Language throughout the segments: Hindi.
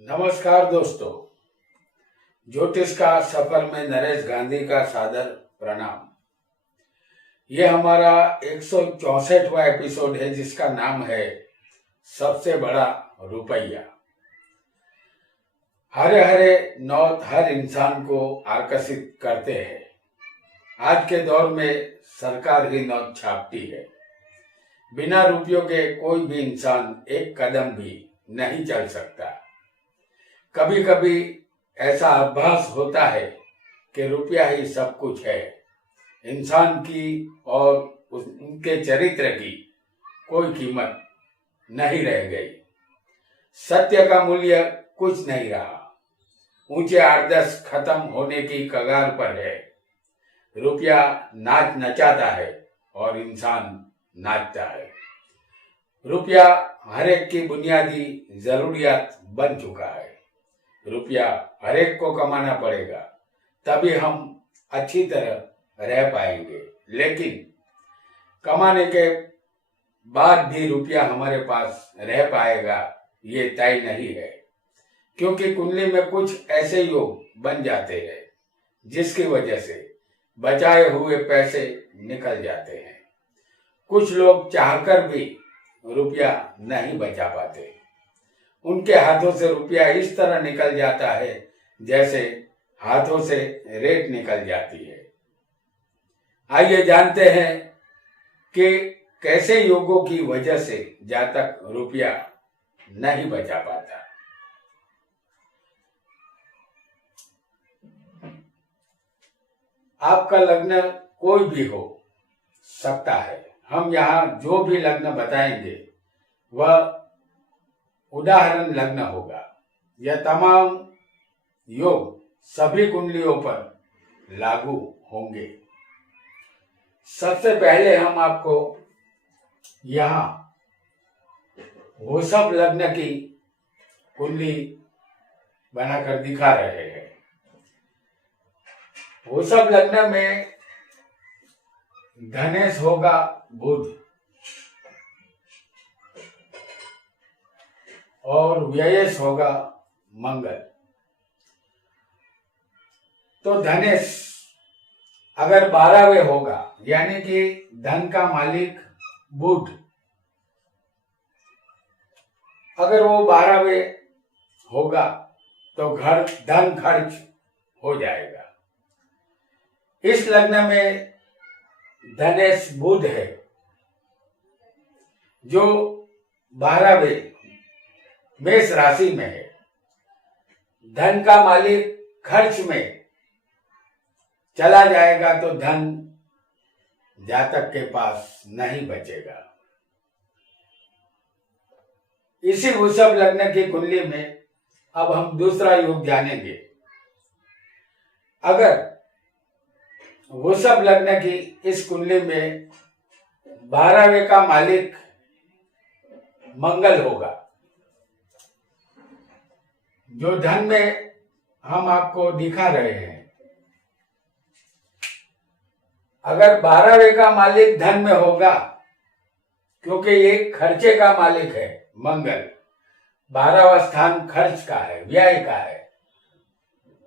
नमस्कार दोस्तों, ज्योतिष का सफर में नरेश गांधी का सादर प्रणाम। ये हमारा 164वां एपिसोड है जिसका नाम है सबसे बड़ा रुपया। हरे हरे नोट हर इंसान को आकर्षित करते हैं। आज के दौर में सरकार ही नोट छापती है। बिना रुपयों के कोई भी इंसान एक कदम भी नहीं चल सकता। कभी कभी ऐसा आभास होता है कि रुपया ही सब कुछ है। इंसान की और उनके चरित्र की कोई कीमत नहीं रह गई। सत्य का मूल्य कुछ नहीं रहा। ऊंचे आदर्श खत्म होने की कगार पर है। रुपया नाच नचाता है और इंसान नाचता है। रुपया हर एक की बुनियादी जरूरियात बन चुका है। रुपया हर एक को कमाना पड़ेगा, तभी हम अच्छी तरह रह पाएंगे। लेकिन कमाने के बाद भी रुपया हमारे पास रह पाएगा ये तय नहीं है, क्योंकि कुंडली में कुछ ऐसे योग बन जाते हैं जिसकी वजह से बचाए हुए पैसे निकल जाते हैं। कुछ लोग चाहकर भी रुपया नहीं बचा पाते। उनके हाथों से रुपया इस तरह निकल जाता है जैसे हाथों से रेत निकल जाती है। आइए जानते हैं कि कैसे योगों की वजह से जातक रुपया नहीं बचा पाता। आपका लग्न कोई भी हो सकता है। हम यहाँ जो भी लग्न बताएंगे वह उदाहरण लग्न होगा। यह तमाम योग सभी कुंडलियों पर लागू होंगे। सबसे पहले हम आपको यहाँ वृषभ लग्न की कुंडली बनाकर दिखा रहे हैं। वृषभ लग्न में धनेश होगा बुध और व्ययेश होगा मंगल। तो धनेश अगर 12वें होगा यानी कि धन का मालिक बुध, अगर वो 12वें होगा तो घर धन खर्च हो जाएगा। इस लग्न में धनेश बुध है जो 12वें मेष राशि में है। धन का मालिक खर्च में चला जाएगा तो धन जातक के पास नहीं बचेगा। इसी वृषभ लग्न की कुंडली में अब हम दूसरा योग जानेंगे। अगर वृषभ लग्न की इस कुंडली में 12वें का मालिक मंगल होगा, जो धन में हम आपको दिखा रहे हैं। अगर 12वें का मालिक धन में होगा, क्योंकि ये खर्चे का मालिक है मंगल, 12वां स्थान खर्च का है, व्यय का है,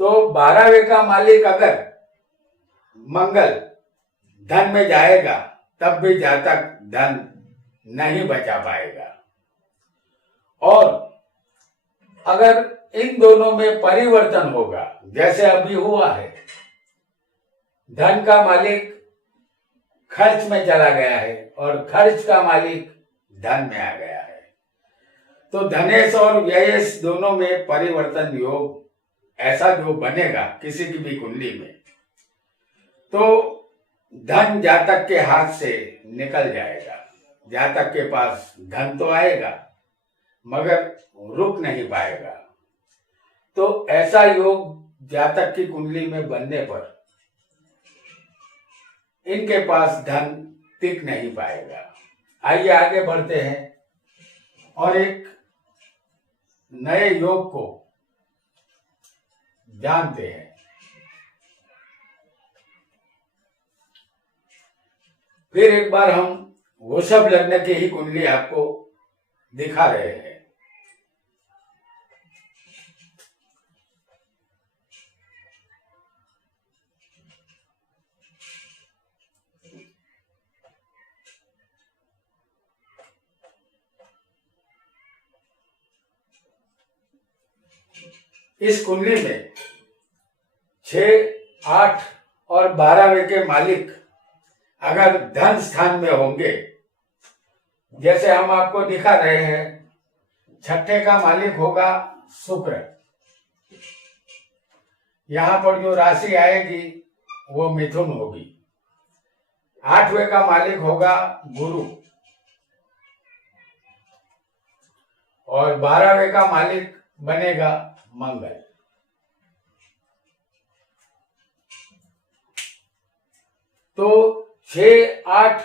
तो 12वें का मालिक अगर मंगल धन में जाएगा तब भी जातक धन नहीं बचा पाएगा। और अगर इन दोनों में परिवर्तन होगा जैसे अभी हुआ है, धन का मालिक खर्च में चला गया है और खर्च का मालिक धन में आ गया है, तो धनेश और व्ययेश दोनों में परिवर्तन योग ऐसा जो बनेगा किसी की भी कुंडली में, तो धन जातक के हाथ से निकल जाएगा। जातक के पास धन तो आएगा मगर रुक नहीं पाएगा। तो ऐसा योग जातक की कुंडली में बनने पर इनके पास धन टिक नहीं पाएगा। आइए आगे बढ़ते हैं और एक नए योग को जानते हैं। फिर एक बार हम वृषभ लग्न की ही कुंडली आपको दिखा रहे हैं। इस कुंडली में 6, 8 और 12वें के मालिक अगर धन स्थान में होंगे, जैसे हम आपको दिखा रहे हैं, छठे का मालिक होगा शुक्र, यहां पर जो राशि आएगी वो मिथुन होगी। 8वें का मालिक होगा गुरु और 12वें का मालिक बनेगा मंगल। तो 6, 8,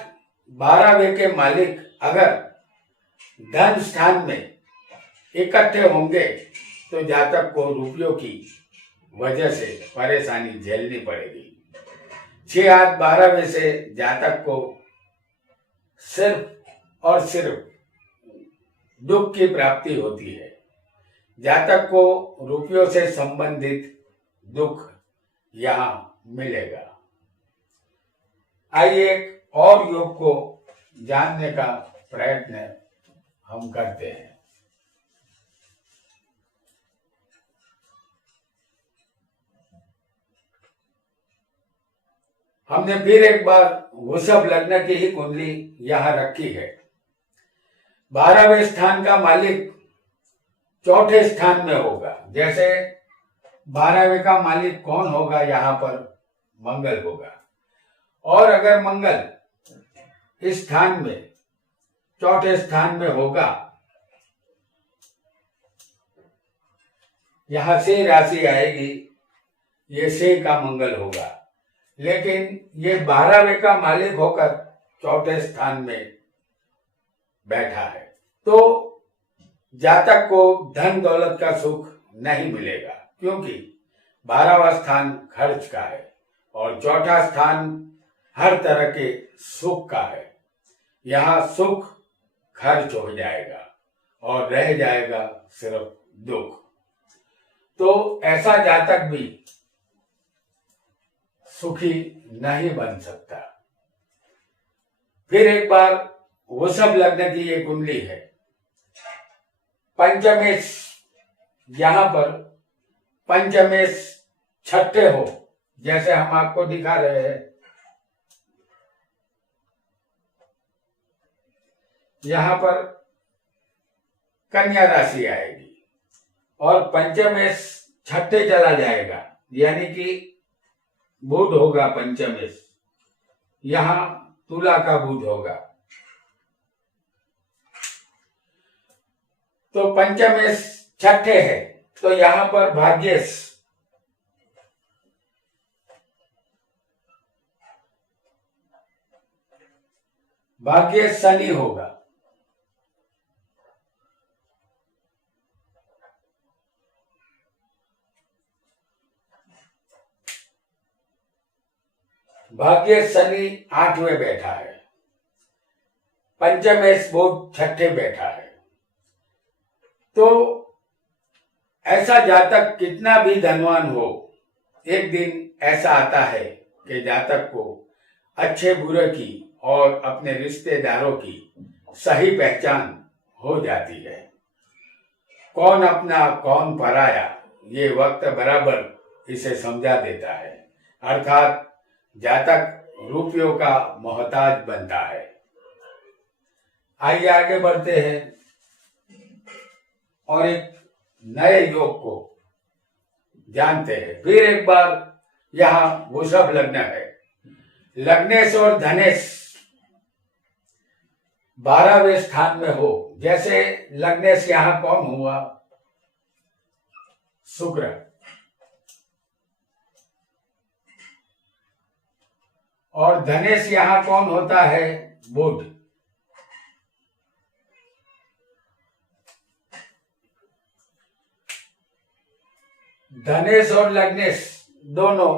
12वें के मालिक अगर धन स्थान में इकट्ठे होंगे तो जातक को रुपयों की वजह से परेशानी झेलनी पड़ेगी। 6, 8, 12वें से जातक को सिर्फ और सिर्फ दुख की प्राप्ति होती है। जातक को रुपयों से संबंधित दुख यहाँ मिलेगा। आइए एक और योग को जानने का प्रयत्न हम करते हैं। हमने फिर एक बार वृषभ लग्न की ही कुंडली यहां रखी है। 12वें स्थान का मालिक चौथे स्थान में होगा। जैसे 12वें का मालिक कौन होगा, यहां पर मंगल होगा। और अगर मंगल इस स्थान में चौथे स्थान में होगा, यहां से राशि आएगी, ये से का मंगल होगा। लेकिन ये 12वें का मालिक होकर चौथे स्थान में बैठा है, तो जातक को धन दौलत का सुख नहीं मिलेगा, क्योंकि 12वां स्थान खर्च का है और चौथा स्थान हर तरह के सुख का है। यहाँ सुख खर्च हो जाएगा और रह जाएगा सिर्फ दुख। तो ऐसा जातक भी सुखी नहीं बन सकता। फिर एक बार वृषभ लग्न की ये कुंडली है। पंचमेश, यहां पर पंचमेश छठे हो, जैसे हम आपको दिखा रहे हैं, यहां पर कन्या राशि आएगी और पंचमेश छठे चला जाएगा, यानी कि बुध होगा पंचमेश, यहां तुला का बुध होगा। तो पंचमेश छठे है, तो यहां पर भाग्येश शनि होगा। भाग्य शनि 8वें बैठा है, पंचमेश बुध छठे बैठा है। तो ऐसा जातक कितना भी धनवान हो, एक दिन ऐसा आता है कि जातक को अच्छे बुरे की और अपने रिश्तेदारों की सही पहचान हो जाती है। कौन अपना कौन पराया, ये वक्त बराबर इसे समझा देता है। अर्थात जातक रुपयों का मोहताज बनता है। आइए आगे बढ़ते हैं और एक नए योग को जानते हैं। फिर एक बार यहाँ वृषभ लग्न है। लग्नेश और धनेश 12वें स्थान में हो। जैसे लग्नेश यहाँ कौन हुआ, शुक्र, और धनेश यहां कौन होता है, बुध। धनेश और लग्नेश दोनों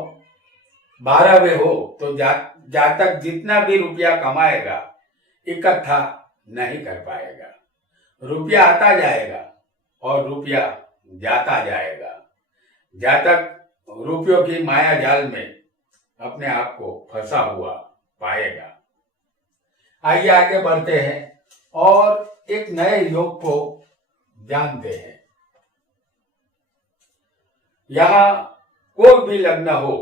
12वें हो तो जातक जितना भी रुपया कमाएगा इकट्ठा नहीं कर पाएगा। रुपया आता जाएगा और रुपया जाता जाएगा। जातक रुपयों की माया जाल में अपने आप को फंसा हुआ पाएगा। आइए आगे बढ़ते हैं और एक नए योग को जानते हैं। यहाँ कोई भी लग्न हो,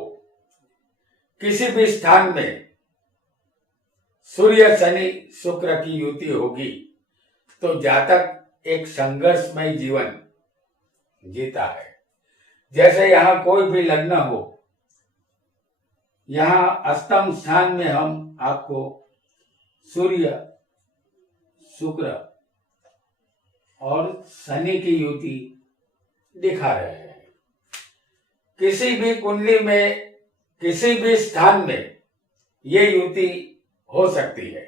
किसी भी स्थान में सूर्य शनि शुक्र की युति होगी तो जातक एक संघर्षमय जीवन जीता है। जैसे यहाँ कोई भी लग्न हो, यहाँ अष्टम स्थान में हम आपको सूर्य शुक्र और शनि की युति दिखा रहे हैं। किसी भी कुंडली में, किसी भी स्थान में ये युति हो सकती है।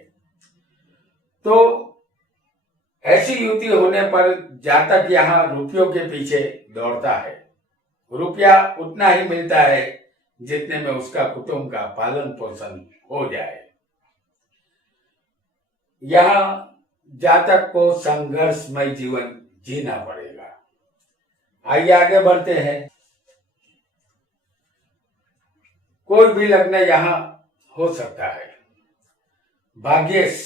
तो ऐसी युति होने पर जातक यहाँ रुपयों के पीछे दौड़ता है। रुपया उतना ही मिलता है जितने में उसका कुटुंब का पालन पोषण हो जाए। यहाँ जातक को संघर्षमय जीवन जीना पड़ेगा। आइए आगे बढ़ते हैं। कोई भी लग्न यहाँ हो सकता है। भाग्येश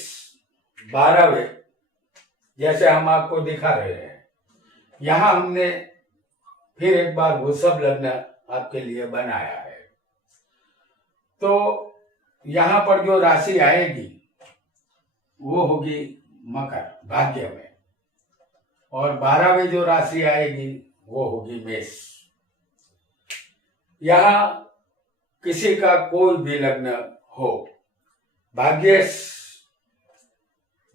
12वें, जैसे हम आपको दिखा रहे हैं। यहाँ हमने फिर एक बार वृषभ लग्न आपके लिए बनाया है। तो यहाँ पर जो राशि आएगी वो होगी मकर, भाग्य में, और 12वें जो राशि आएगी वो होगी मेष। यहाँ किसी का कोई भी लग्न हो, भाग्येश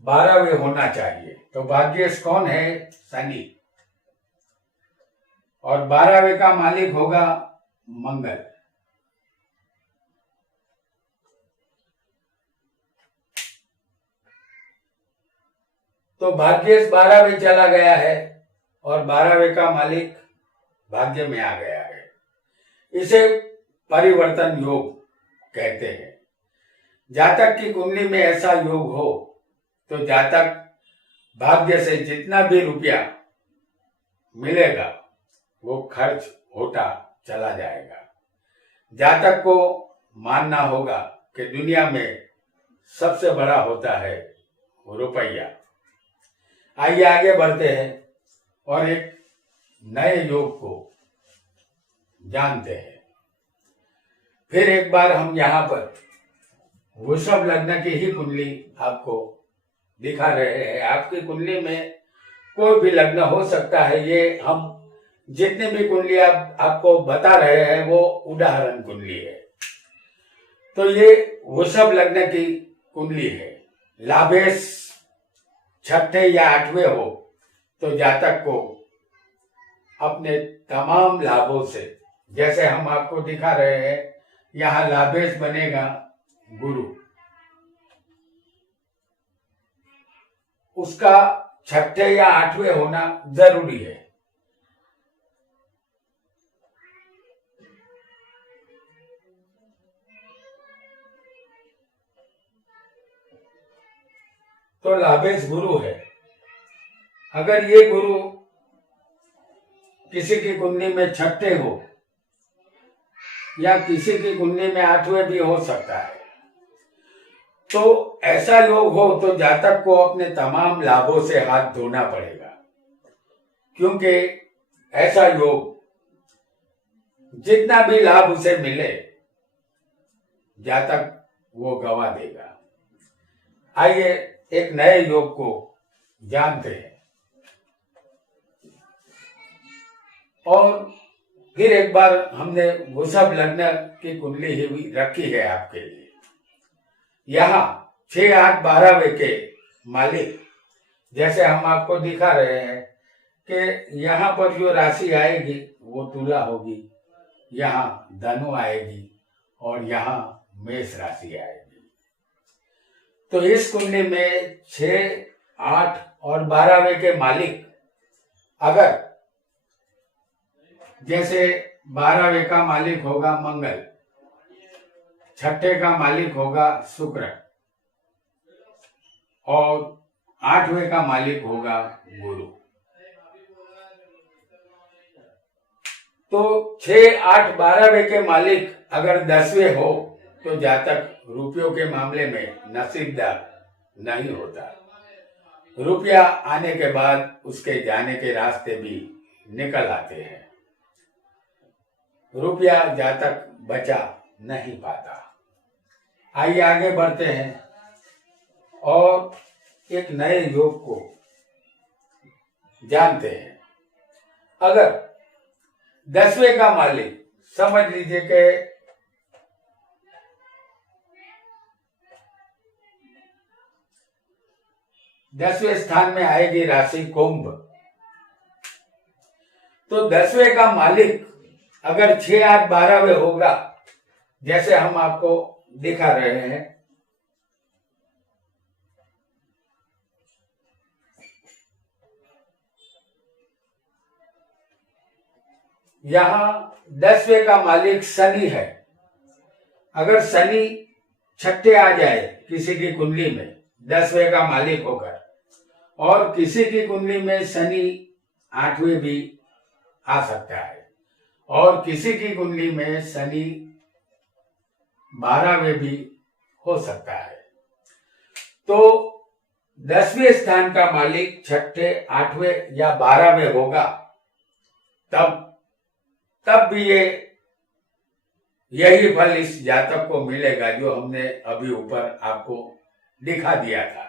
12वें होना चाहिए। तो भाग्येश कौन है? शनि, और 12वें का मालिक होगा मंगल। तो भाग्येश 12वें चला गया है और 12वें का मालिक भाग्य में आ गया है। इसे परिवर्तन योग कहते हैं। जातक की कुंडली में ऐसा योग हो तो जातक भाग्य से जितना भी रुपया मिलेगा वो खर्च होता चला जाएगा। जातक को मानना होगा कि दुनिया में सबसे बड़ा होता है रुपया। आइए आगे बढ़ते हैं और एक नए योग को जानते हैं। फिर एक बार हम यहाँ पर वृषभ लग्न की ही कुंडली आपको दिखा रहे हैं। आपकी कुंडली में कोई भी लग्न हो सकता है। ये हम जितने भी कुंडली आपको बता रहे हैं वो उदाहरण कुंडली है। तो ये वृषभ लग्न की कुंडली है। लाभेश 6ठे या 8वें हो तो जातक को अपने तमाम लाभों से, जैसे हम आपको दिखा रहे हैं, यहाँ लाभेश बनेगा गुरु, उसका 6ठे या 8वें होना जरूरी है। तो लाभेश गुरु है। अगर ये गुरु किसी की कुंडली में 6ठे हो या किसी की कुंडली में 8वें भी हो सकता है, तो ऐसा योग हो तो जातक को अपने तमाम लाभों से हाथ धोना पड़ेगा, क्योंकि ऐसा योग जितना भी लाभ उसे मिले जातक वो गवा देगा। आइए एक नए योग को जानते हैं और फिर एक बार हमने वृषभ लग्न की कुंडली ही रखी है आपके लिए। यहाँ 6, 8, 12वें के मालिक, जैसे हम आपको दिखा रहे हैं कि यहाँ पर जो राशि आएगी वो तुला होगी, यहाँ धनु आएगी और यहाँ मेष राशि आएगी। तो इस कुंडली में 6, 8 और 12वें के मालिक, अगर जैसे 12वें का मालिक होगा मंगल, 6ठे का मालिक होगा शुक्र और 8वें का मालिक होगा गुरु, तो 6, 8, 12वें के मालिक अगर 10वें हो तो जातक रुपयों के मामले में नसीबदार नहीं होता। रुपया आने के बाद उसके जाने के रास्ते भी निकल आते हैं। रुपया जातक बचा नहीं पाता। आइए आगे बढ़ते हैं और एक नए योग को जानते हैं। अगर 10वें का मालिक, समझ लीजिए कि 10वें स्थान में आएगी राशि कुंभ, तो 10वें का मालिक अगर 6, 8, 12वें होगा, जैसे हम आपको दिखा रहे हैं, यहां 10वें का मालिक शनि है। अगर शनि छठे आ जाए किसी की कुंडली में 10वें का मालिक होकर, और किसी की कुंडली में शनि 8वें भी आ सकता है, और किसी की कुंडली में शनि 12वें भी हो सकता है, तो 10वें स्थान का मालिक छठे, 8वें या 12वें होगा, तब भी यही फल इस जातक को मिलेगा जो हमने अभी ऊपर आपको दिखा दिया था।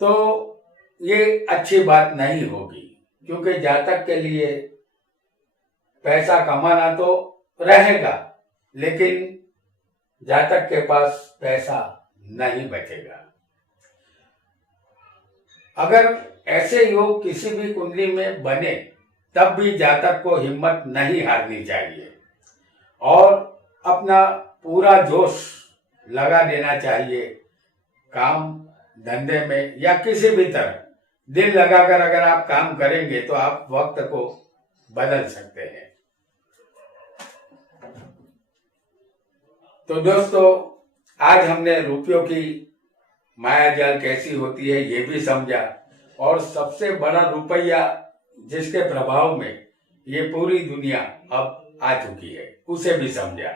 तो ये अच्छी बात नहीं होगी, क्योंकि जातक के लिए पैसा कमाना तो रहेगा, लेकिन जातक के पास पैसा नहीं बचेगा। अगर ऐसे योग किसी भी कुंडली में बने, तब भी जातक को हिम्मत नहीं हारनी चाहिए और अपना पूरा जोश लगा देना चाहिए काम धंधे में या किसी भी तरह। दिल लगाकर अगर आप काम करेंगे तो आप वक्त को बदल सकते हैं। तो दोस्तों, आज हमने रुपयों की माया जाल कैसी होती है ये भी समझा, और सबसे बड़ा रुपया जिसके प्रभाव में ये पूरी दुनिया अब आ चुकी है उसे भी समझा,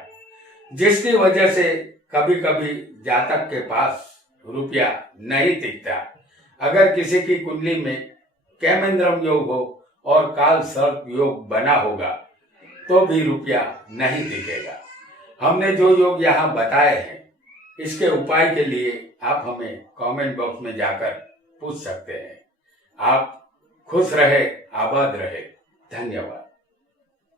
जिसकी वजह से कभी कभी जातक के पास रुपया नहीं टिकता। अगर किसी की कुंडली में कैमेंद्रम योग हो और काल सर्प योग बना होगा तो भी रुपया नहीं टिकेगा। हमने जो योग यहाँ बताए हैं, इसके उपाय के लिए आप हमें कमेंट बॉक्स में जाकर पूछ सकते हैं। आप खुश रहे, आबाद रहे। धन्यवाद।